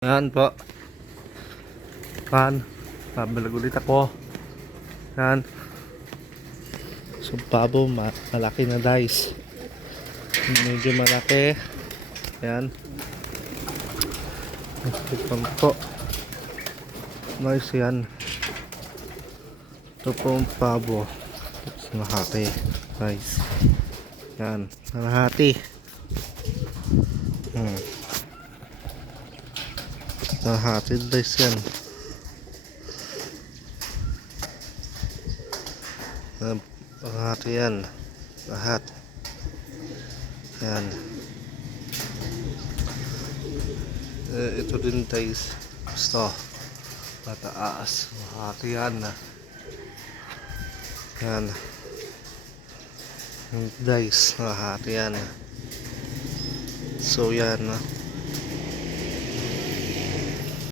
Yan po. Yan. Pabalag ulit ako. Yan. So, pabo, malaki na dice. Medyo malaki. Yan. Ito po. Nice yan. Ito po ang pabo. Nahati. Nice. Yan. Nahati. Nahati dice yan. Lahat yan. Lahat. Yan. Ito din guys. Gusto. Pataas. Lahat yan. Yan. Yung dice. Lahat yan. So yan.